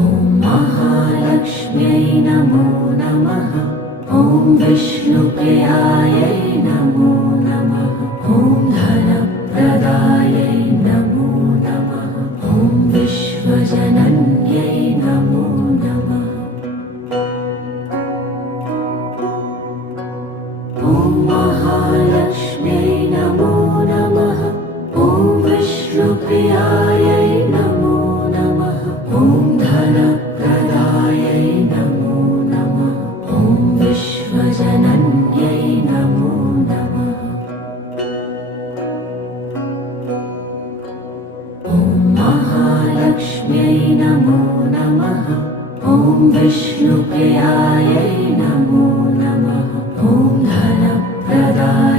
ॐ महालक्ष्म्यै नमो नमः। ॐ विष्णुप्रियायै नमो नमः। ॐ धनप्रदायै नमो नमः। ॐ विश्वजनन्यै नमो नमः। ॐ महालक्ष्म्यै नमो नमः। ॐ विष्णुप्रियायै नमो नमः। ॐ धनप्रदायै नमो नमः। ॐ विश्वजनन्यै नमो नमः। ॐ महालक्ष्म्यै नमो नमः। ॐ विष्णुप्रियायै नमो नमः। ॐ धनप्रदायै